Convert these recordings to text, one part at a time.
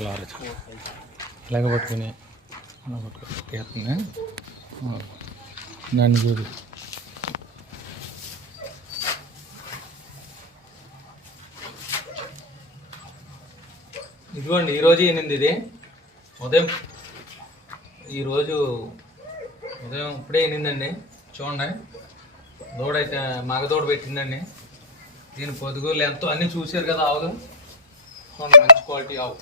ఇలాగ పట్టుకుని ఇలా పట్టుకుని నన్ను చూడు. ఇదిగోండి ఈరోజు ఎనిమిది ఇది. ఉదయం ఈరోజు ఉదయం ఇప్పుడే ఎనిమిదండి చూడండి. దూడైతే మగదూడ పెట్టిందండి. దీని పొదుగులు ఎంతో అన్నీ చూశారు కదా ఆవులు. చూడండి మంచి క్వాలిటీ ఆవు.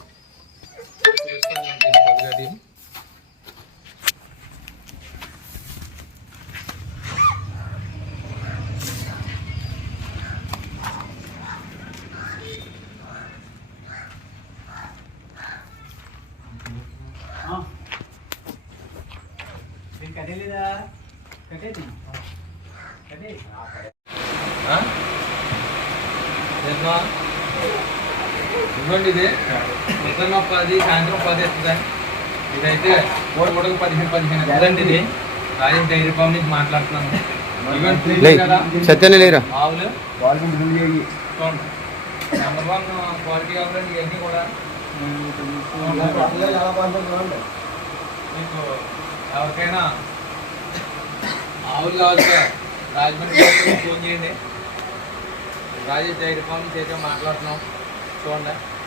Teruskan yang timbul gadim. Huh? There's one. ఇదిగోండి ఇది పొద్దున్న పది సాయంత్రం పది వస్తుందా ఇదైతే మూడు మూడుకు పదిహేను పదిహేను కదండి ఇది రాజేష్ డైరీ ఫామ్ నుంచి మాట్లాడుతున్నాను ఇదిగోండి తెలియదు కదా సత్యాన్ని లేరా ఆవులు చూడండి నెంబర్ వన్ క్వాలిటీ ఆవులండి ఇవన్నీ కూడా మీకు ఎవరికైనా ఆవులు కావాలి సార్ రాజమండ్రి ఫోన్ చేయండి రాజేష్ డైరీ ఫామ్ నుంచి అయితే మాట్లాడుతున్నాం fora, né?